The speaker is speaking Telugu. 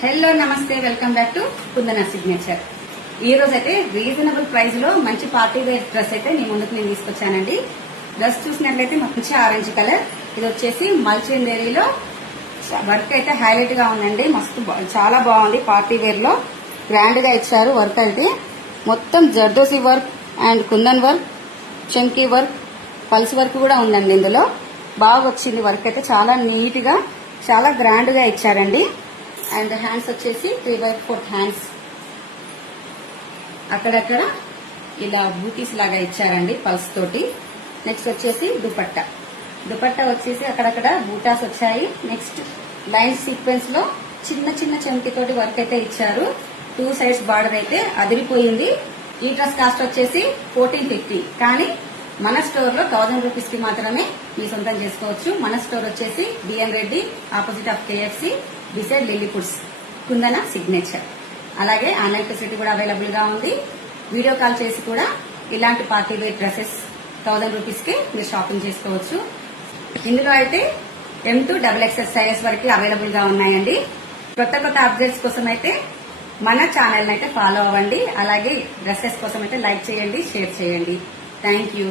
హలో నమస్తే, welcome back to Kundana signature. ఈ రోజు అయితే రీజనబుల్ ప్రైస్ లో మంచి పార్టీ వేర్ డ్రెస్ అయితే మీ ముందుకు నేను తీసుకొచ్చానండి. డ్రెస్ చూసినట్లయితే మంచి ఆరెంజ్ కలర్, ఇది వచ్చేసి మల్చిందేరీలో వర్క్ అయితే హైలైట్ గా ఉందండి. మస్తు చాలా బాగుంది. పార్టీ వేర్ లో గ్రాండ్ గా ఇచ్చారు. వర్క్ అయితే మొత్తం zardozi work and kundan work, chunky work, pulse work కూడా ఉందండి. ఇందులో బాగా వచ్చింది. వర్క్ అయితే చాలా నీట్ గా చాలా గ్రాండ్ గా ఇచ్చారండి. అండ్ హ్యాండ్స్ వచ్చేసి 3/4 హ్యాండ్స్, అక్కడక్కడ ఇలా బూటీస్ లాగా ఇచ్చారండి పల్స్ తోటి. నెక్స్ట్ వచ్చేసి దుపట్టా వచ్చేసి అక్కడక్కడ బూటాస్ వచ్చాయి. నెక్స్ట్ లైన్ సీక్వెన్స్ లో చిన్న చిన్న చెంకితోటి వర్క్ అయితే ఇచ్చారు. 2 సైడ్స్ బార్డర్ అయితే అదిరిపోయింది. ఈ డ్రెస్ కాస్ట్ వచ్చేసి 1450, కానీ మన స్టోర్ లో 1000 రూపీస్ కి మాత్రమే మీ సొంతం చేసుకోవచ్చు. మన స్టోర్ వచ్చేసి BN Reddy, opposite of KFC, beside Lilly foods, Kundana signature. అలాగే ఆన్లైన్ ఫెసిలిటీ కూడా అవైలబుల్ గా ఉంది. వీడియో కాల్ చేసి కూడా ఇలాంటి పార్టీ వేర్ డ్రెస్సెస్ 1000 రూపీస్ కి మీరు షాపింగ్ చేసుకోవచ్చు. ఇందులో అయితే M2 XXL సైజ్ వరకు అవైలబుల్ గా ఉన్నాయండి. కొత్త అప్డేట్స్ కోసం అయితే మన ఛానల్ అయితే ఫాలో అవ్వండి. అలాగే డ్రెస్సెస్ కోసం అయితే లైక్ చేయండి, షేర్ చేయండి. Thank you.